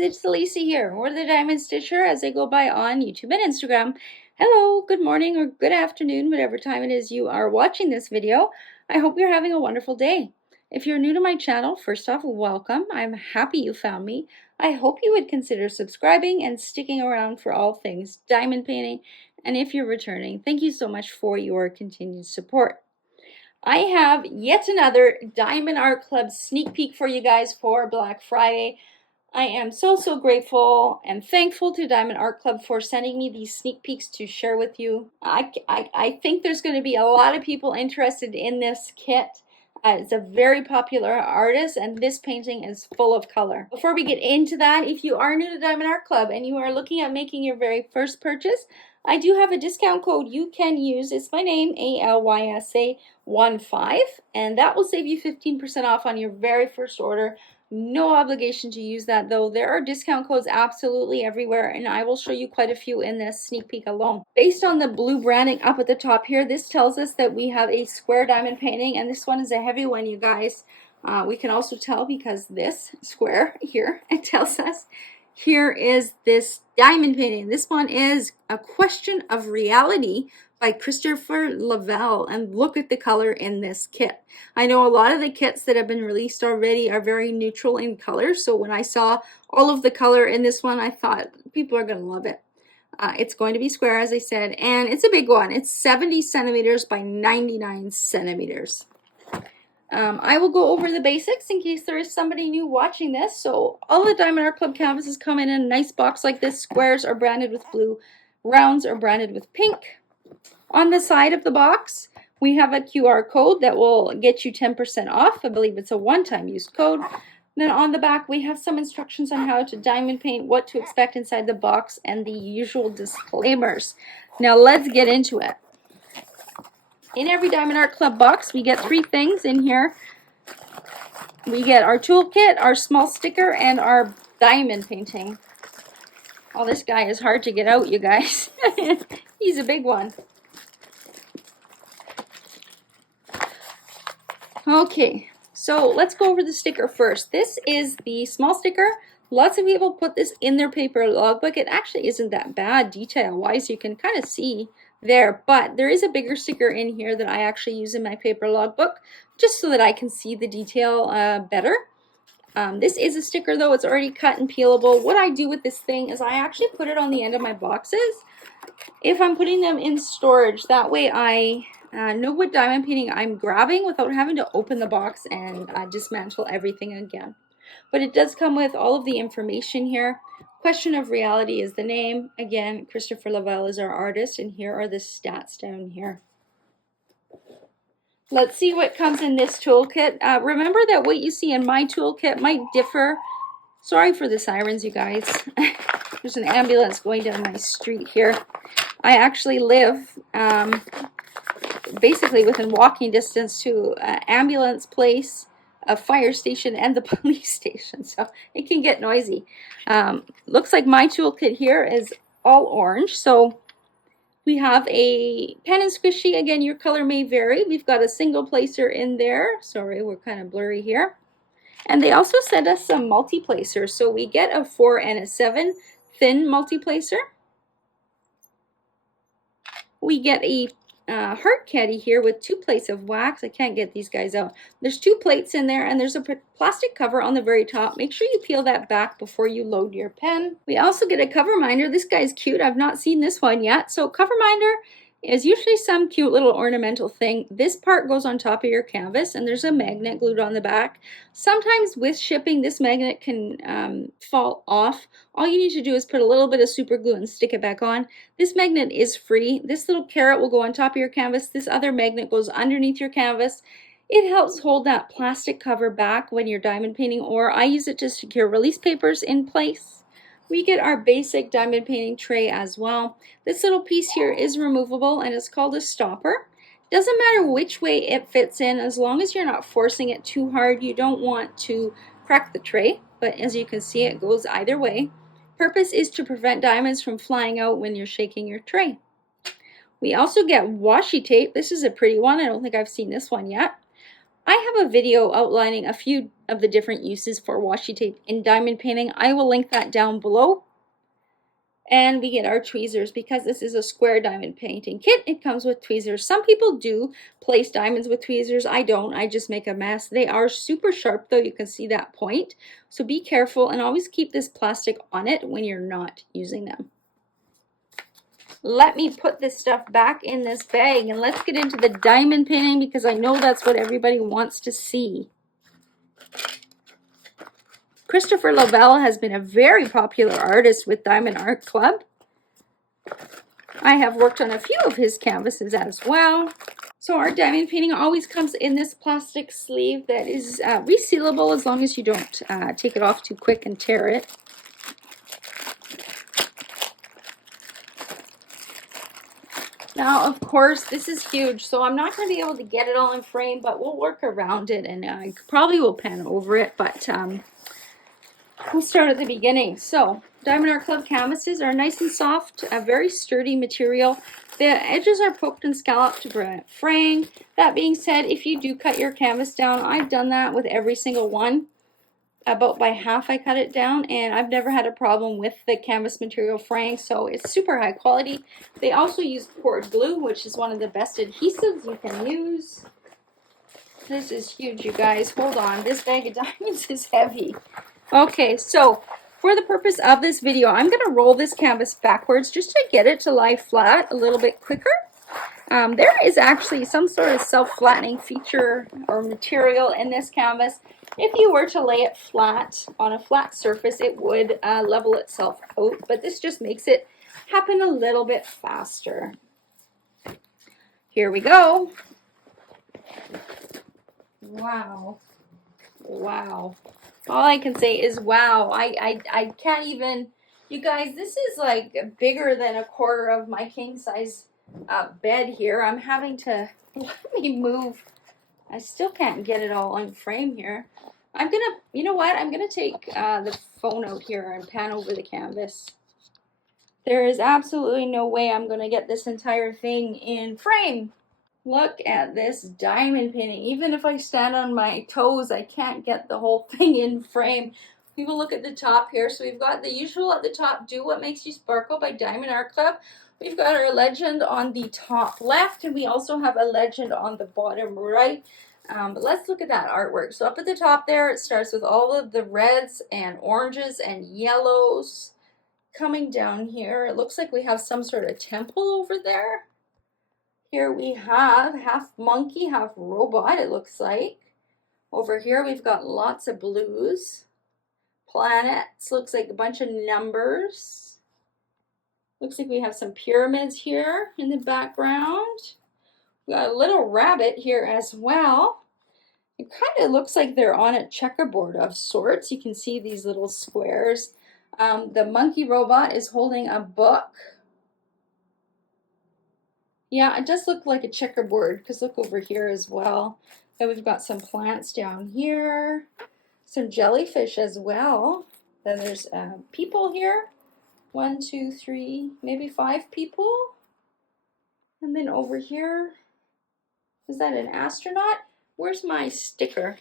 it's Lisa here, or the Diamond Stitcher as I go by on YouTube and Instagram. Hello, good morning or good afternoon, whatever time it is you are watching this video. I hope you're having a wonderful day. If you're new to my channel, first off, welcome. I'm happy you found me. I hope you would consider subscribing and sticking around for all things diamond painting. And if you're returning, thank you so much for your continued support. I have yet another Diamond Art Club sneak peek for you guys for Black Friday. I am so grateful and thankful to Diamond Art Club for sending me these sneak peeks to share with you. I think there's going to be a lot of people interested in this kit. It's a very popular artist, and this painting is full of color. Before we get into that, if you are new to Diamond Art Club and you are looking at making your very first purchase, I do have a discount code you can use. It's my name, ALYSA15, and that will save you 15% off on your very first order. No obligation to use that though. There are discount codes absolutely everywhere, and I will show you quite a few in this sneak peek alone. Based on the blue branding up at the top here, this tells us that we have a square diamond painting, and this one is a heavy one, you guys. We can also tell because this square here, it tells us here is this diamond painting. This one is A Question of Reality by Christopher Lovell, and look at the color in this kit. I know a lot of the kits that have been released already are very neutral in color, so when I saw all of the color in this one, I thought people are going to love it. It's going to be square, as I said, and it's a big one. It's 70 centimeters by 99 centimeters. I will go over the basics in case there is somebody new watching this. So all the Diamond Art Club canvases come in a nice box like this. Squares are branded with blue, rounds are branded with pink. On the side of the box, we have a QR code that will get you 10% off. I believe it's a one-time use code. Then on the back, we have some instructions on how to diamond paint, what to expect inside the box, and the usual disclaimers. Now let's get into it. In every Diamond Art Club box, we get 3 things in here. We get our toolkit, our small sticker, and our diamond painting. Oh, this guy is hard to get out, you guys. He's a big one. Okay, so let's go over the sticker first. This is the small sticker. Lots of people put this in their paper logbook. It actually isn't that bad detail-wise. You can kind of see there, but there is a bigger sticker in here that I actually use in my paper logbook just so that I can see the detail better. This is a sticker though. It's already cut and peelable. What I do with this thing is I actually put it on the end of my boxes if I'm putting them in storage. That way I know what diamond painting I'm grabbing without having to open the box and dismantle everything again. But it does come with all of the information here. Question of Reality is the name. Again, Christopher Lovell is our artist, and here are the stats down here. Let's see what comes in this toolkit. Remember that what you see in my toolkit might differ. Sorry for the sirens, you guys. There's an ambulance going down my street here. I actually live basically within walking distance to an ambulance place, a fire station, and the police station, so it can get noisy. Looks like my toolkit here is all orange, so we have a pen and squishy. Again, your color may vary. We've got a single placer in there. Sorry, we're kind of blurry here. And they also sent us some multi-placers, so we get a 4 and a 7 thin multi-placer. We get a heart caddy here with 2 plates of wax. I can't get these guys out. There's 2 plates in there, and there's a plastic cover on the very top. Make sure you peel that back before you load your pen. We also get a cover minder. This guy's cute. I've not seen this one yet. So cover minder is usually some cute little ornamental thing. This part goes on top of your canvas, and there's a magnet glued on the back. Sometimes with shipping, this magnet can fall off. All you need to do is put a little bit of super glue and stick it back on. This magnet is free. This little carrot will go on top of your canvas. This other magnet goes underneath your canvas. It helps hold that plastic cover back when you're diamond painting, or I use it to secure release papers in place. We get our basic diamond painting tray as well. This little piece here is removable, and it's called a stopper. Doesn't matter which way it fits in, as long as you're not forcing it too hard. You don't want to crack the tray, but as you can see, it goes either way. Purpose is to prevent diamonds from flying out when you're shaking your tray. We also get washi tape. This is a pretty one. I don't think I've seen this one yet. I have a video outlining a few of the different uses for washi tape in diamond painting. I will link that down below. And we get our tweezers because this is a square diamond painting kit. It comes with tweezers. Some people do place diamonds with tweezers. I don't. I just make a mess. They are super sharp though. You can see that point. So be careful and always keep this plastic on it when you're not using them. Let me put this stuff back in this bag and let's get into the diamond painting because I know that's what everybody wants to see. Christopher Lovell has been a very popular artist with Diamond Art Club. I have worked on a few of his canvases as well. So our diamond painting always comes in this plastic sleeve that is resealable as long as you don't take it off too quick and tear it. Now, of course, this is huge, so I'm not going to be able to get it all in frame, but we'll work around it, and I probably will pan over it, but we'll start at the beginning. So, Diamond Art Club canvases are nice and soft, a very sturdy material. The edges are poked and scalloped to prevent fraying. That being said, if you do cut your canvas down, I've done that with every single one. About by half I cut it down, and I've never had a problem with the canvas material fraying, so it's super high quality. They also use poured glue, which is one of the best adhesives you can use. This is huge, you guys. Hold on, this bag of diamonds is heavy. Okay, so for the purpose of this video, I'm going to roll this canvas backwards just to get it to lie flat a little bit quicker. There is actually some sort of self-flattening feature or material in this canvas. If you were to lay it flat on a flat surface, it would level itself out, but this just makes it happen a little bit faster. Here we go. Wow. Wow. All I can say is wow. I can't even, you guys, this is like bigger than a quarter of my king size bed here. I'm having to, let me move. I still can't get it all on frame here. I'm gonna, you know what? I'm gonna take the phone out here and pan over the canvas. There is absolutely no way I'm gonna get this entire thing in frame. Look at this diamond painting. Even if I stand on my toes, I can't get the whole thing in frame. We will look at the top here. So we've got the usual at the top, Do What Makes You Sparkle by Diamond Art Club. We've got our legend on the top left, and we also have a legend on the bottom right. But let's look at that artwork. So up at the top there, it starts with all of the reds and oranges and yellows. Coming down here, it looks like we have some sort of temple over there. Here we have half monkey, half robot, it looks like. Over here we've got lots of blues. Planets, looks like a bunch of numbers. Looks like we have some pyramids here in the background. We got a little rabbit here as well. It kind of looks like they're on a checkerboard of sorts. You can see these little squares. The monkey robot is holding a book. Yeah, it does look like a checkerboard because look over here as well. Then we've got some plants down here, some jellyfish as well. Then there's people here. 1, 2, 3, maybe 5 people. And then over here, is that an astronaut? Where's my sticker?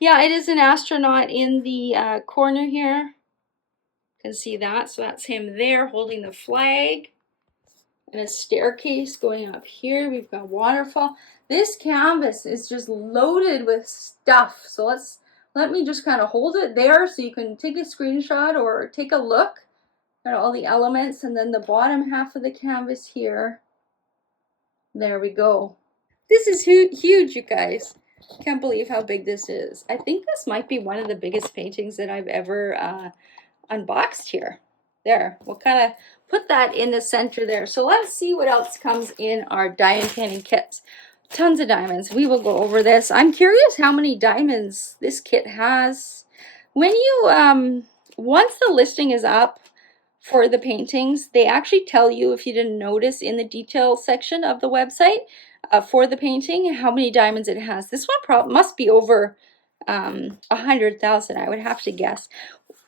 Yeah, it is an astronaut in the corner here. You can see that. So that's him there holding the flag. And a staircase going up here. We've got waterfall. This canvas is just loaded with stuff. So let me just kind of hold it there so you can take a screenshot or take a look at all the elements. And then the bottom half of the canvas here. There we go. This is huge, you guys. Can't believe how big this is. I think this might be one of the biggest paintings that I've ever unboxed here. There, we'll kind of put that in the center there. So let's see what else comes in our diamond painting kits. Tons of diamonds. We will go over this. I'm curious how many diamonds this kit has. When you, once the listing is up for the paintings, they actually tell you, if you didn't notice, in the detail section of the website for the painting, how many diamonds it has. This one must be over 100,000, I would have to guess.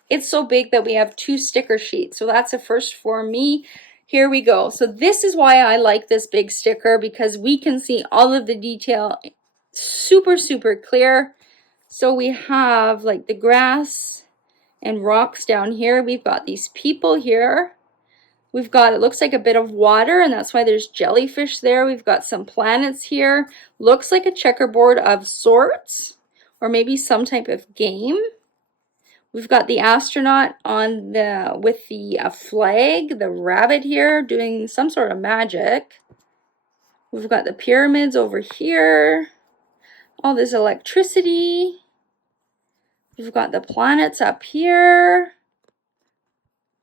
It's so big that we have 2 sticker sheets. So that's a first for me. Here we go. So this is why I like this big sticker, because we can see all of the detail super, super clear. So we have like the grass and rocks down here. We've got these people here. We've got, it looks like a bit of water, and that's why there's jellyfish there. We've got some planets here. Looks like a checkerboard of sorts, or maybe some type of game. We've got the astronaut on the with the flag, the rabbit here doing some sort of magic. We've got the pyramids over here. All this electricity. We've got the planets up here.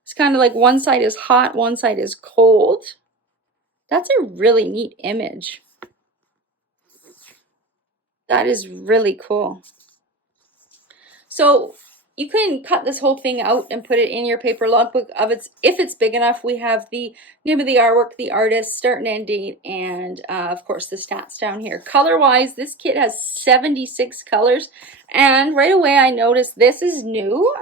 It's kind of like one side is hot, one side is cold. That's a really neat image. That is really cool. So you can cut this whole thing out and put it in your paper logbook of its, if it's big enough. We have the name of the artwork, the artist, start and end date, and of course the stats down here. Color wise, this kit has 76 colors, and right away I noticed this is new.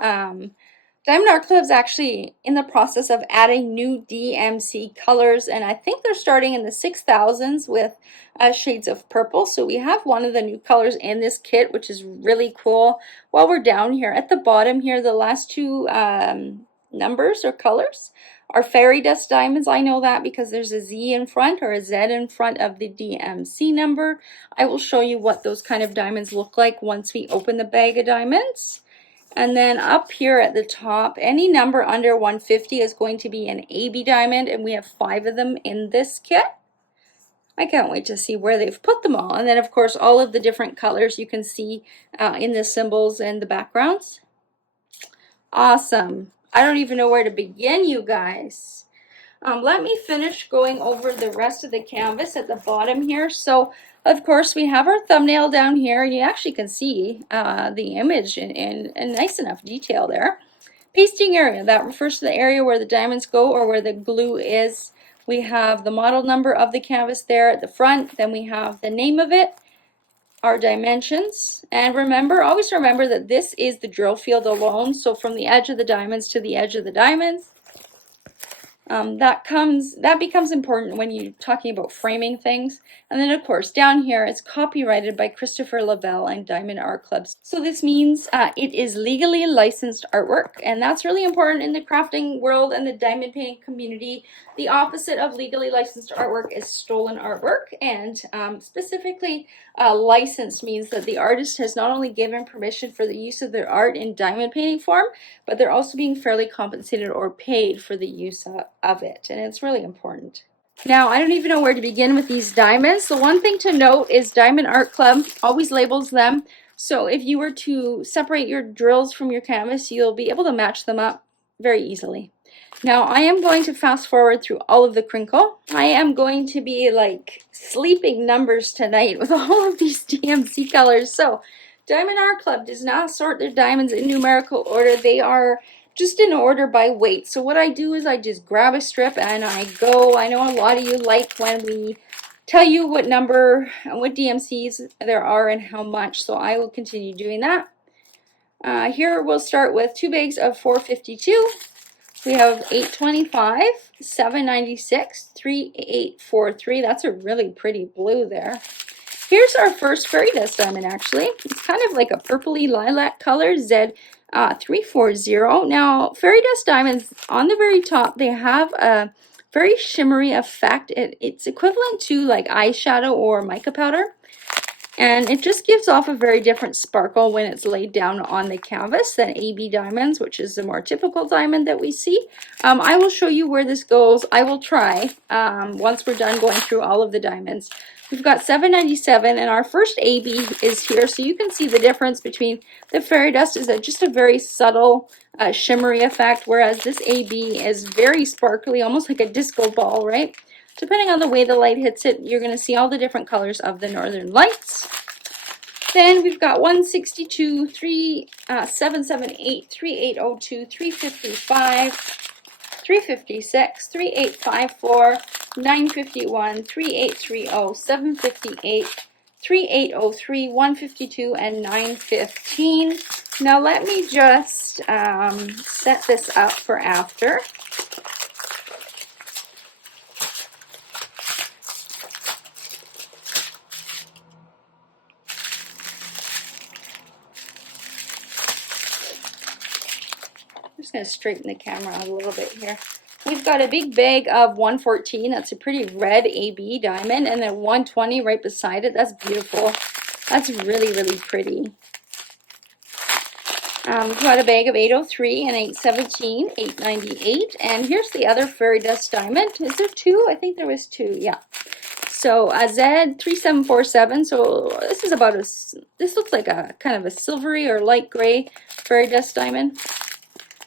Diamond Art Club is actually in the process of adding new DMC colors, and I think they're starting in the 6000s with shades of purple. So we have one of the new colors in this kit, which is really cool. While we're down here at the bottom here, the last two numbers or colors are fairy dust diamonds. I know that because there's a Z in front or a Z in front of the DMC number. I will show you what those kind of diamonds look like once we open the bag of diamonds. And then up here at the top, any number under 150 is going to be an AB diamond, and we have 5 of them in this kit. I can't wait to see where they've put them all. And then, of course, all of the different colors you can see in the symbols and the backgrounds. Awesome. I don't even know where to begin, you guys. Let me finish going over the rest of the canvas at the bottom here. So, of course, we have our thumbnail down here. You actually can see the image in nice enough detail there. Pasting area, that refers to the area where the diamonds go or where the glue is. We have the model number of the canvas there at the front. Then we have the name of it, our dimensions, and remember, always remember that this is the drill field alone. So from the edge of the diamonds to the edge of the diamonds. That becomes important when you're talking about framing things. And then, of course, down here, it's copyrighted by Christopher Lovell and Diamond Art Club. So this means it is legally licensed artwork, and that's really important in the crafting world and the diamond painting community. The opposite of legally licensed artwork is stolen artwork, and specifically licensed means that the artist has not only given permission for the use of their art in diamond painting form, but they're also being fairly compensated or paid for the use of it, and it's really important. Now, I don't even know where to begin with these diamonds. The one thing to note is Diamond Art Club always labels them, so if you were to separate your drills from your canvas, you'll be able to match them up very easily. Now, I am going to fast forward through all of the crinkle. I am going to be like sleeping numbers tonight with all of these DMC colors. So, Diamond Art Club does not sort their diamonds in numerical order. They are just in order by weight. So what I do is I just grab a strip and I go. I know a lot of you like when we tell you what number and what DMCs there are and how much. So I will continue doing that. Here we'll start with 2 bags of 452. We have 825, 796, 3843. That's a really pretty blue there. Here's our first fairy dust diamond, actually. It's kind of like a purpley lilac color, Z340. Now, fairy dust diamonds, on the very top, they have a very shimmery effect. It's equivalent to like eyeshadow or mica powder. And it just gives off a very different sparkle when it's laid down on the canvas than AB diamonds, which is the more typical diamond that we see. I will show you where this goes. I will try once we're done going through all of the diamonds. We've got 797, and our first AB is here, so you can see the difference between the fairy dust is just a very subtle shimmery effect, whereas this AB is very sparkly, almost like a disco ball, right? Depending on the way the light hits it, you're going to see all the different colors of the Northern Lights. Then we've got 162, 778, 3802, 355, 356, 3854, 951, 3830, 758, 3803, 152, and 915. Now let me just set this up for after. just going to straighten the camera out a little bit here. We've got a big bag of 114. That's a pretty red AB diamond. And then 120 right beside it. That's beautiful. That's really, really pretty. We've got a bag of 803 and 817, 898. And here's the other fairy dust diamond. Is there two? I think there was two. Yeah. So a Z3747. So this is about this looks like a kind of a silvery or light gray fairy dust diamond.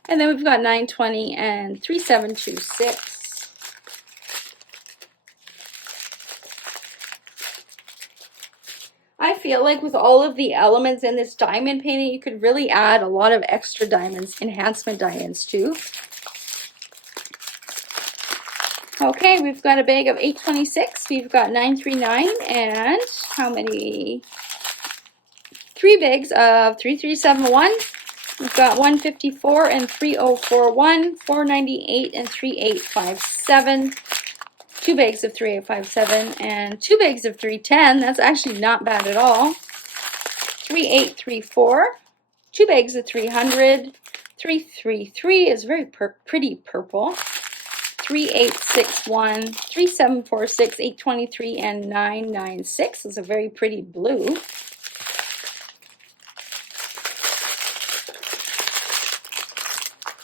And then we've got 920 and 3726. I feel like with all of the elements in this diamond painting, you could really add a lot of extra diamonds, enhancement diamonds too. Okay, we've got a bag of 826. We've got 939 and how many? 3 bags of 3371. We've got 154 and 3041, 498 and 3857. 2 bags of 3857 and 2 bags of 310. That's actually not bad at all. 3834. 2 bags of 300. 333 is very pretty purple. 3861, 3746, 823, and 996 is a very pretty blue.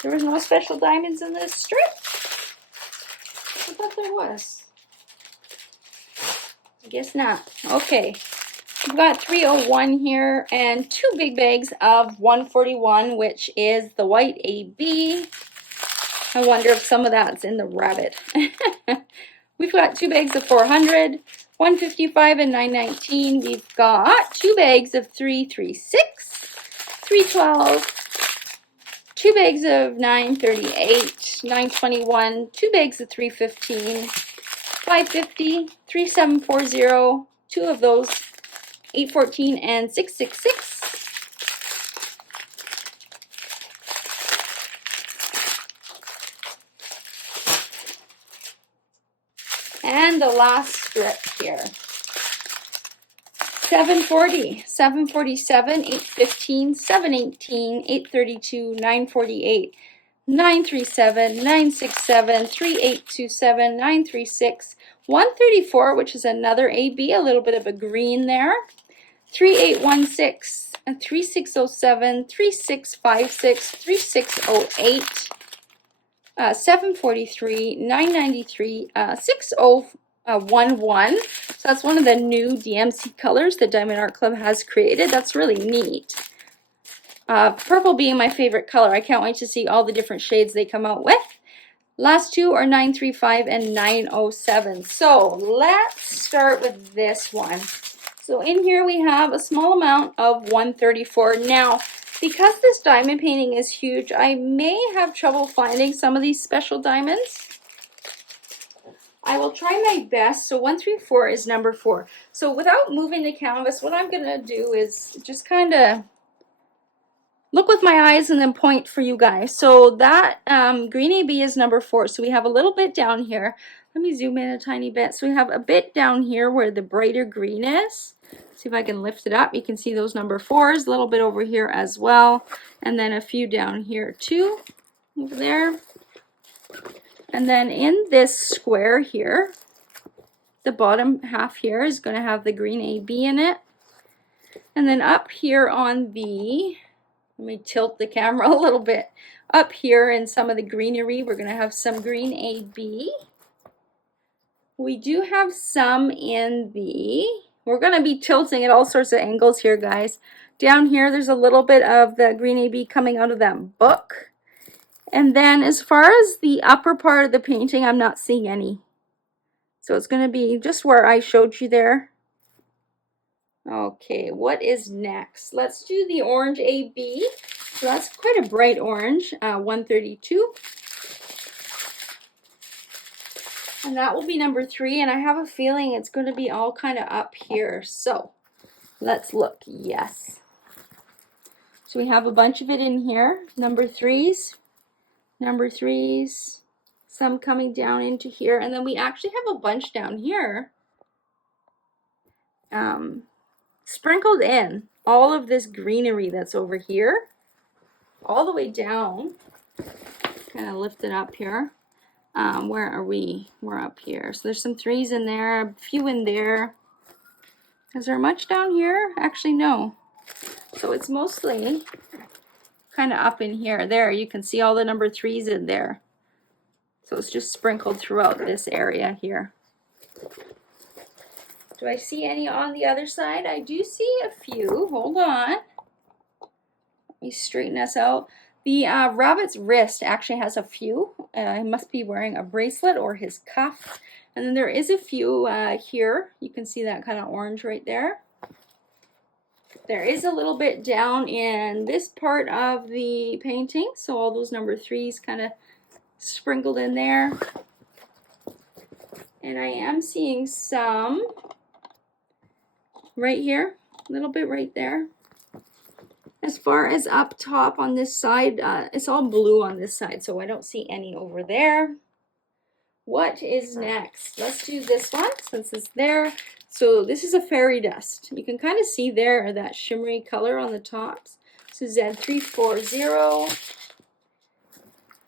There was no special diamonds in this strip? I thought there was. I guess not. Okay. We've got 301 here and 2 big bags of 141, which is the white AB. I wonder if some of that's in the rabbit. We've got 2 bags of 400, 155 and 919. We've got 2 bags of 336, 312, 2 bags of 938, 921, 2 bags of 315, 550, 3740, 2 of those, 814 and 666. And the last strip here. 740, 747, 815, 718, 832, 948, 937, 967, 3827, 936, 134, which is another AB, a little bit of a green there. 3816, 3607, 3656, 3608. 743, 993, 6011. So that's one of the new DMC colors that Diamond Art Club has created. That's really neat. Purple being my favorite color. I can't wait to see all the different shades they come out with. Last two are 935 and 907. So let's start with this one. So in here we have a small amount of 134. Now, because this diamond painting is huge, I may have trouble finding some of these special diamonds. I will try my best. So 134 is number 4. So without moving the canvas, what I'm going to do is just kind of look with my eyes and then point for you guys. So that green AB is number 4. So we have a little bit down here. Let me zoom in a tiny bit. So we have a bit down here where the brighter green is. See if I can lift it up. You can see those number 4s, a little bit over here as well. And then a few down here too, over there. And then in this square here, the bottom half here is going to have the green AB in it. And then up here on the, let me tilt the camera a little bit. Up here in some of the greenery, we're going to have some green AB. We do have some in the, we're going to be tilting at all sorts of angles here, guys. Down here, there's a little bit of the green AB coming out of that book. And then as far as the upper part of the painting, I'm not seeing any. So it's going to be just where I showed you there. Okay, what is next? Let's do the orange AB. So that's quite a bright orange, 132. And that will be number 3, and I have a feeling it's going to be all kind of up here. So let's look. Yes. So we have a bunch of it in here. Number 3s, some coming down into here, and then we actually have a bunch down here. Sprinkled in all of this greenery that's over here, all the way down. Kind of lift it up here. Where are we? We're up here. So there's some 3s in there, a few in there. Is there much down here? Actually, no. So it's mostly kind of up in here. There, you can see all the number 3s in there. So it's just sprinkled throughout this area here. Do I see any on the other side? I do see a few. Hold on. Let me straighten us out. The rabbit's wrist actually has a few. He must be wearing a bracelet or his cuff. And then there is a few here. You can see that kind of orange right there. There is a little bit down in this part of the painting. So all those number 3s kind of sprinkled in there. And I am seeing some right here, a little bit right there. As far as up top on this side, it's all blue on this side, so I don't see any over there. What is next? Let's do this one since it's there. So this is a fairy dust. You can kind of see there that shimmery color on the tops. This is Z340.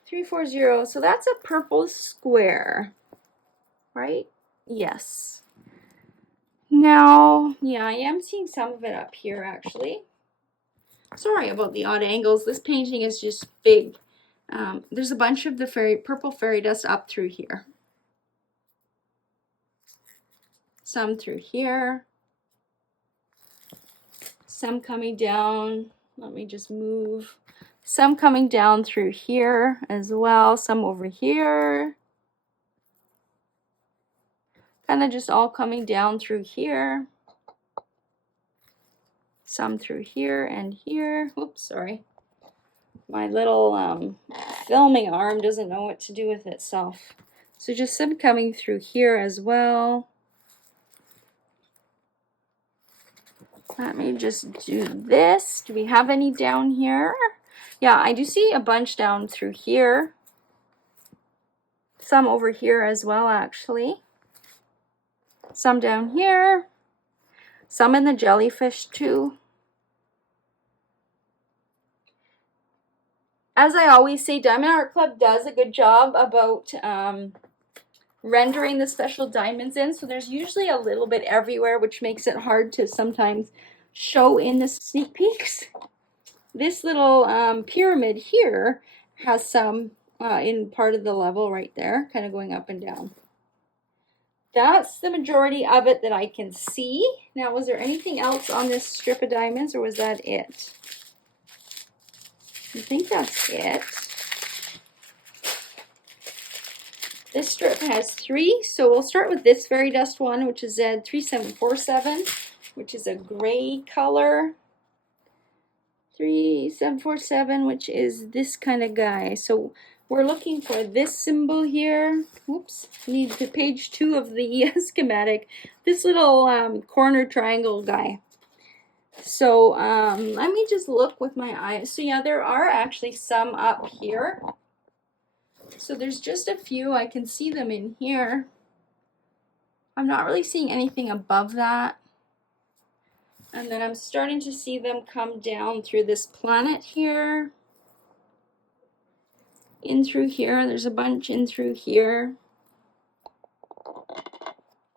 340. So that's a purple square, right? Yes. Now, yeah, I am seeing some of it up here actually. Sorry about the odd angles. This painting is just big. There's a bunch of the purple fairy dust up through here. Some through here. Some coming down. Let me just move. Some coming down through here as well. Some over here. Kind of just all coming down through here. Some through here and here. Oops, sorry. My little filming arm doesn't know what to do with itself. So just some coming through here as well. Let me just do this. Do we have any down here? Yeah, I do see a bunch down through here. Some over here as well, actually. Some down here. Some in the jellyfish too. As I always say, Diamond Art Club does a good job about rendering the special diamonds in. So there's usually a little bit everywhere, which makes it hard to sometimes show in the sneak peeks. This little pyramid here has some in part of the level right there, kind of going up and down. That's the majority of it that I can see. Now, was there anything else on this strip of diamonds, or was that it? I think that's it. This strip has 3, so we'll start with this fairy dust one, which is Z3747, which is a gray color. 3747, which is this kind of guy. So we're looking for this symbol here. Oops, need the page 2 of the schematic. This little corner triangle guy. So let me just look with my eyes. So yeah, there are actually some up here. So there's just a few. I can see them in here. I'm not really seeing anything above that. And then I'm starting to see them come down through this planet here. In through here. There's a bunch in through here.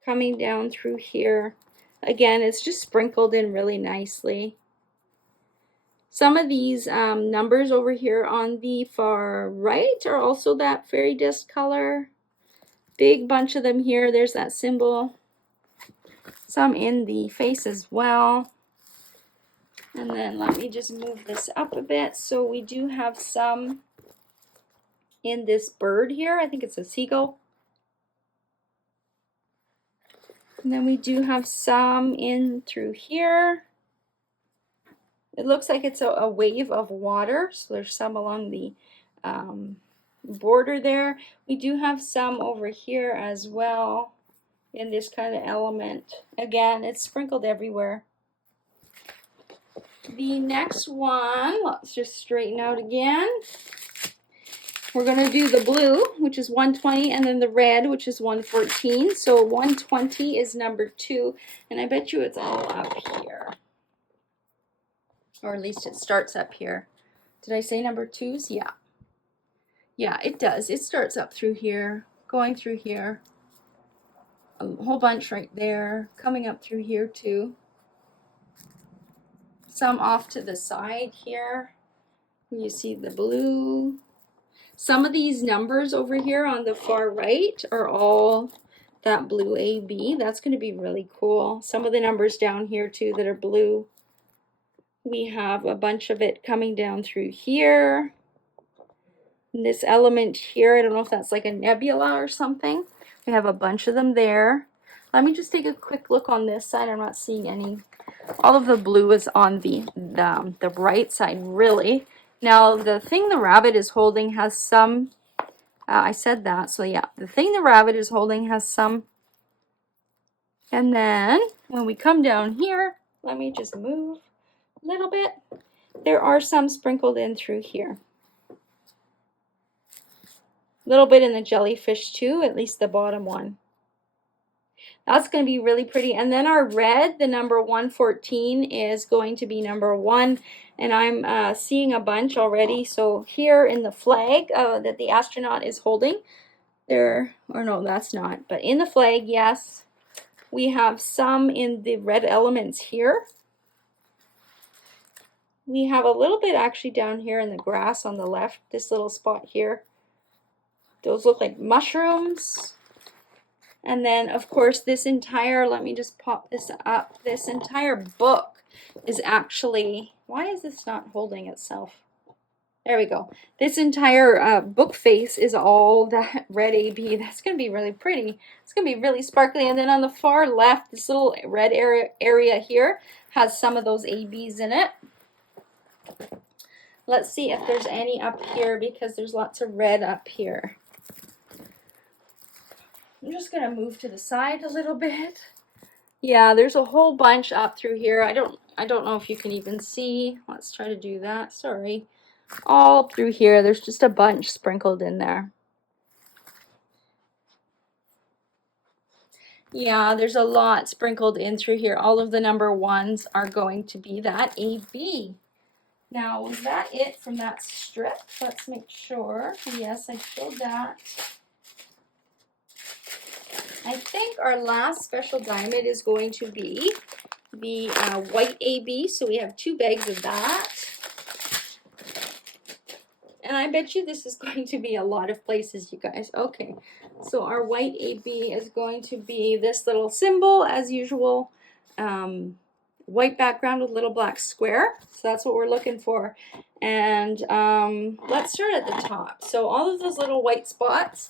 Coming down through here. Again, it's just sprinkled in really nicely. Some of these numbers over here on the far right are also that fairy dust color. Big bunch of them here. There's that symbol. Some in the face as well. And then let me just move this up a bit. So we do have some in this bird here. I think it's a seagull. And then we do have some in through here. It looks like it's a wave of water. So there's some along the border there. We do have some over here as well in this kind of element. Again, it's sprinkled everywhere. The next one, let's just straighten out again. We're going to do the blue, which is 120, and then the red, which is 114. So 120 is number 2, and I bet you it's all up here. Or at least it starts up here. Did I say number 2s? Yeah. Yeah, it does. It starts up through here, going through here, a whole bunch right there, coming up through here too. Some off to the side here. You see the blue. Some of these numbers over here on the far right are all that blue AB. That's going to be really cool. Some of the numbers down here too that are blue. We have a bunch of it coming down through here. And this element here, I don't know if that's like a nebula or something. We have a bunch of them there. Let me just take a quick look on this side. I'm not seeing any. All of the blue is on the right side, really. Now, the thing the rabbit is holding has some, I said that, so yeah, the thing the rabbit is holding has some. And then, when we come down here, let me just move a little bit. There are some sprinkled in through here. A little bit in the jellyfish too, at least the bottom one. That's going to be really pretty. And then our red, the number 114, is going to be number 1. And I'm seeing a bunch already. So here in the flag that the astronaut is holding, or no, that's not. But in the flag, yes, we have some in the red elements here. We have a little bit actually down here in the grass on the left, this little spot here. Those look like mushrooms. And then, of course, this entire, let me just pop this up, this entire book is actually, why is this not holding itself? There we go. This entire book face is all that red AB. That's going to be really pretty. It's going to be really sparkly. And then on the far left, this little red area here has some of those ABs in it. Let's see if there's any up here because there's lots of red up here. I'm just going to move to the side a little bit. Yeah, there's a whole bunch up through here. I don't know if you can even see. Let's try to do that. Sorry. All through here, there's just a bunch sprinkled in there. Yeah, there's a lot sprinkled in through here. All of the number 1s are going to be that AB. Now, was that it from that strip? Let's make sure. Yes, I showed that. I think our last special diamond is going to be the white AB. So we have 2 bags of that. And I bet you this is going to be a lot of places, you guys. Okay, so our white AB is going to be this little symbol, as usual. White background with little black square. So that's what we're looking for. And let's start at the top. So all of those little white spots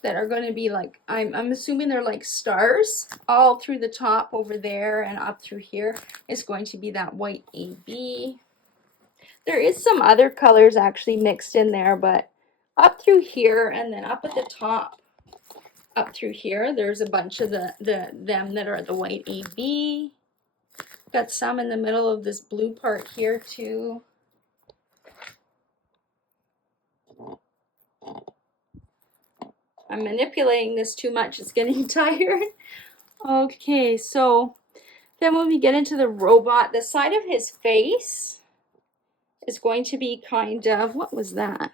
that are going to be like, I'm assuming they're like stars, all through the top over there and up through here is going to be that white AB. There is some other colors actually mixed in there, but up through here and then up at the top, up through here, there's a bunch of them that are the white AB. Got some in the middle of this blue part here too. I'm manipulating this too much, it's getting tired. Okay, so then when we get into the robot, the side of his face is going to be kind of, what was that?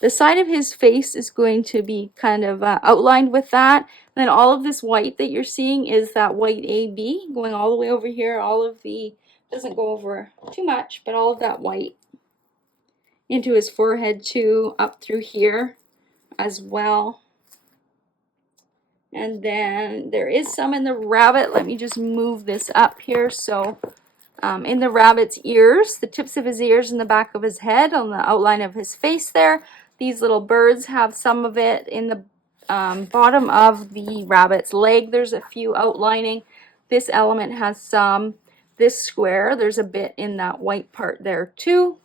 The side of his face is going to be kind of outlined with that. And then all of this white that you're seeing is that white AB going all the way over here. All of the, doesn't go over too much, but all of that white into his forehead too, up through here as well. And then there is some in the rabbit. Let me just move this up here. So in the rabbit's ears, the tips of his ears and the back of his head on the outline of his face there. These little birds have some of it in the bottom of the rabbit's leg. There's a few outlining. This element has some. This square, there's a bit in that white part there too.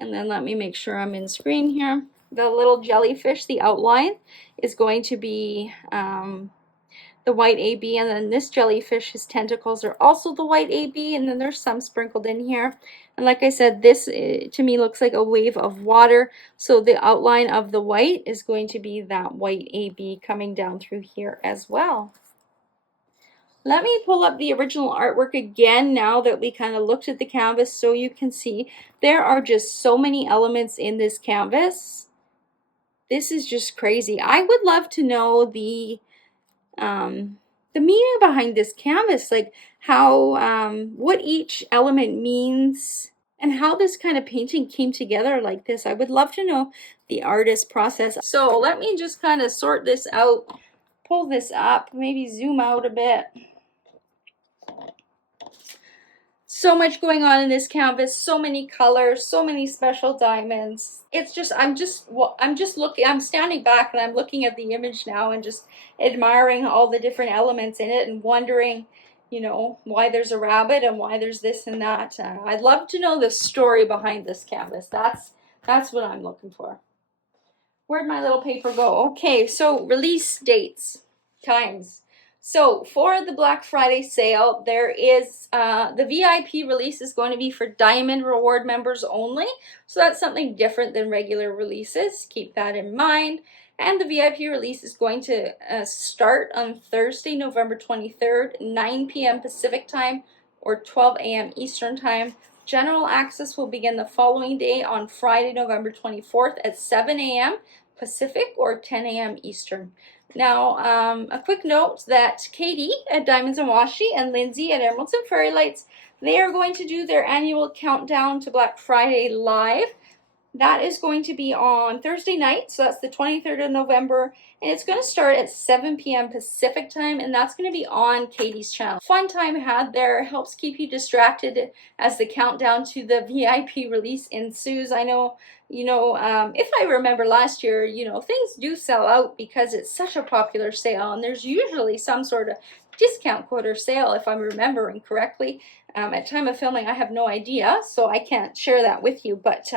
And then let me make sure I'm in screen here. The little jellyfish, the outline, is going to be the white AB, and then this jellyfish, his tentacles are also the white AB, and then there's some sprinkled in here. And like I said, this to me looks like a wave of water, so the outline of the white is going to be that white AB coming down through here as well. Let me pull up the original artwork again now that we kind of looked at the canvas so you can see there are just so many elements in this canvas. This is just crazy. I would love to know the meaning behind this canvas, like how what each element means and how this kind of painting came together like this. I would love to know the artist process. So let me just kind of sort this out, pull this up, maybe zoom out a bit. So much going on in this canvas, so many colors, so many special diamonds. It's just, I'm just looking, I'm standing back and I'm looking at the image now and just admiring all the different elements in it and wondering, you know, why there's a rabbit and why there's this and that. I'd love to know the story behind this canvas. That's what I'm looking for. Where'd my little paper go? Okay, so release dates, times. So for the Black Friday sale, there is the VIP release is going to be for Diamond Reward members only. So that's something different than regular releases. Keep that in mind. And the VIP release is going to start on Thursday, November 23rd, 9 p.m. Pacific time or 12 a.m. Eastern time. General access will begin the following day on Friday, November 24th at 7 a.m. Pacific or 10 a.m. Eastern. Now, a quick note that Katie at Diamonds and Washi and Lindsay at Emeralds and Fairy Lights, they are going to do their annual countdown to Black Friday live. That is going to be on Thursday night, so that's the 23rd of November, and it's going to start at 7 p.m. Pacific time, and that's going to be on Katie's channel. Fun time had there, helps keep you distracted as the countdown to the VIP release ensues. I know, you know, if I remember last year, you know, things do sell out because it's such a popular sale, and there's usually some sort of discount code or sale, if I'm remembering correctly. At time of filming, I have no idea, so I can't share that with you, but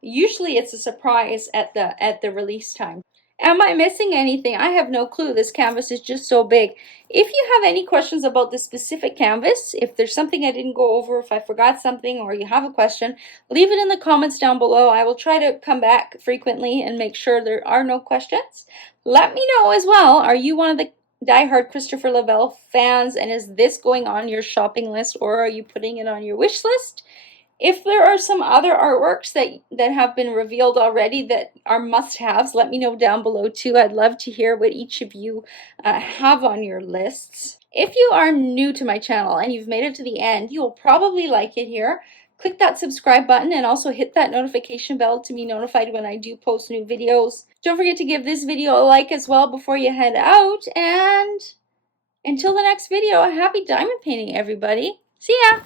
usually it's a surprise at the release time. Am I missing anything? I have no clue. This canvas is just so big. If you have any questions about this specific canvas, if there's something I didn't go over, if I forgot something, or you have a question, leave it in the comments down below. I will try to come back frequently and make sure there are no questions. Let me know as well, are you one of the diehard Christopher Lovell fans, and is this going on your shopping list, or are you putting it on your wish list? If there are some other artworks that have been revealed already that are must-haves, let me know down below too. I'd love to hear what each of you have on your lists. If you are new to my channel and you've made it to the end, you'll probably like it here. Click that subscribe button and also hit that notification bell to be notified when I do post new videos. Don't forget to give this video a like as well before you head out. And until the next video, happy diamond painting, everybody. See ya!